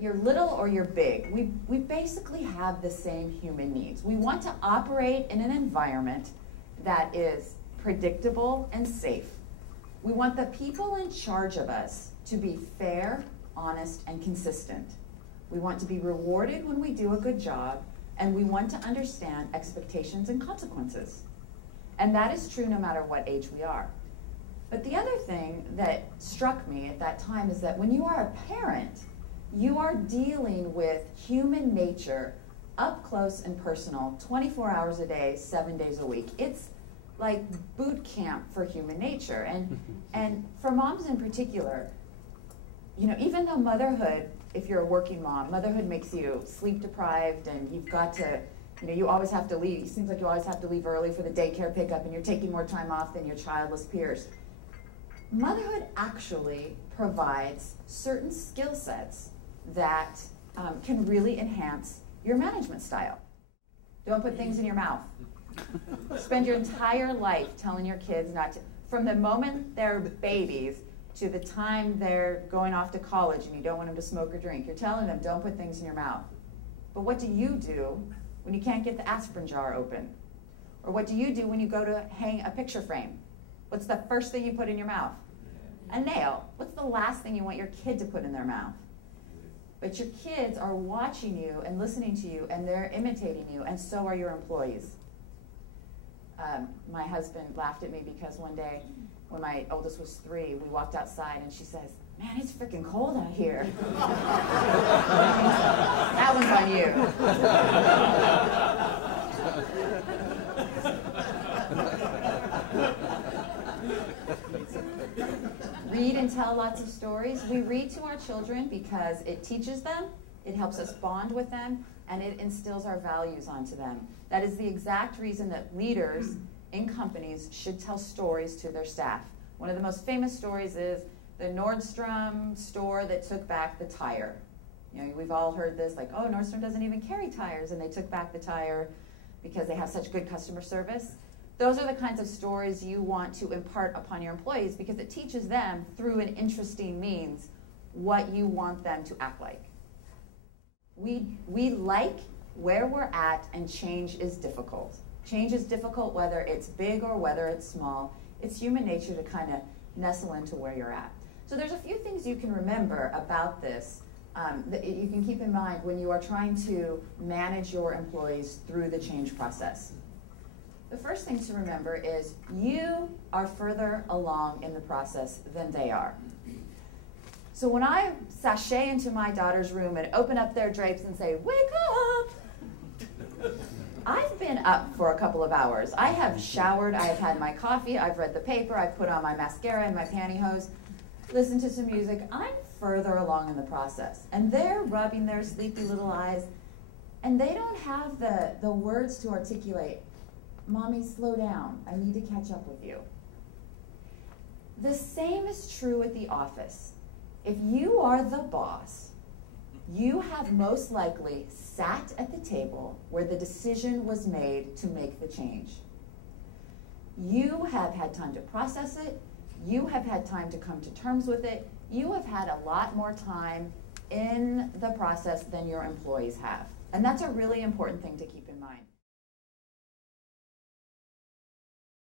you're little or you're big, we basically have the same human needs. We want to operate in an environment that is predictable and safe. We want the people in charge of us to be fair, honest, and consistent. We want to be rewarded when we do a good job, and we want to understand expectations and consequences. And that is true no matter what age we are. But the other thing that struck me at that time is that when you are a parent, you are dealing with human nature up close and personal, 24 hours a day, 7 days a week. It's like boot camp for human nature. And for moms in particular, you know, even though motherhood, if you're a working mom, motherhood makes you sleep deprived and you've got to, you know, you always have to leave. It seems like you always have to leave early for the daycare pickup and you're taking more time off than your childless peers. Motherhood actually provides certain skill sets that can really enhance your management style. Don't put things in your mouth. Spend your entire life telling your kids not to, from the moment they're babies to the time they're going off to college and you don't want them to smoke or drink. You're telling them, don't put things in your mouth. But what do you do when you can't get the aspirin jar open? Or what do you do when you go to hang a picture frame? What's the first thing you put in your mouth? A nail. What's the last thing you want your kid to put in their mouth? But your kids are watching you and listening to you, and they're imitating you, and so are your employees. My husband laughed at me because one day, when my oldest was 3, we walked outside, and she says, "Man, it's freaking cold out here." That one's on you. Read and tell lots of stories. We read to our children because it teaches them, it helps us bond with them, and it instills our values onto them. That is the exact reason that leaders in companies should tell stories to their staff. One of the most famous stories is the Nordstrom store that took back the tire. You know, we've all heard this, like, oh, Nordstrom doesn't even carry tires, and they took back the tire because they have such good customer service. Those are the kinds of stories you want to impart upon your employees because it teaches them through an interesting means what you want them to act like. We like where we're at, and change is difficult. Change is difficult whether it's big or whether it's small. It's human nature to kind of nestle into where you're at. So there's a few things you can remember about this that you can keep in mind when you are trying to manage your employees through the change process. The first thing to remember is you are further along in the process than they are. So when I sashay into my daughter's room and open up their drapes and say, "Wake up!" I've been up for a couple of hours. I have showered, I have had my coffee, I've read the paper, I've put on my mascara and my pantyhose, listened to some music. I'm further along in the process. And they're rubbing their sleepy little eyes, and they don't have the words to articulate, "Mommy, slow down. I need to catch up with you." The same is true at the office. If you are the boss, you have most likely sat at the table where the decision was made to make the change. You have had time to process it. You have had time to come to terms with it. You have had a lot more time in the process than your employees have. And that's a really important thing to keep in mind.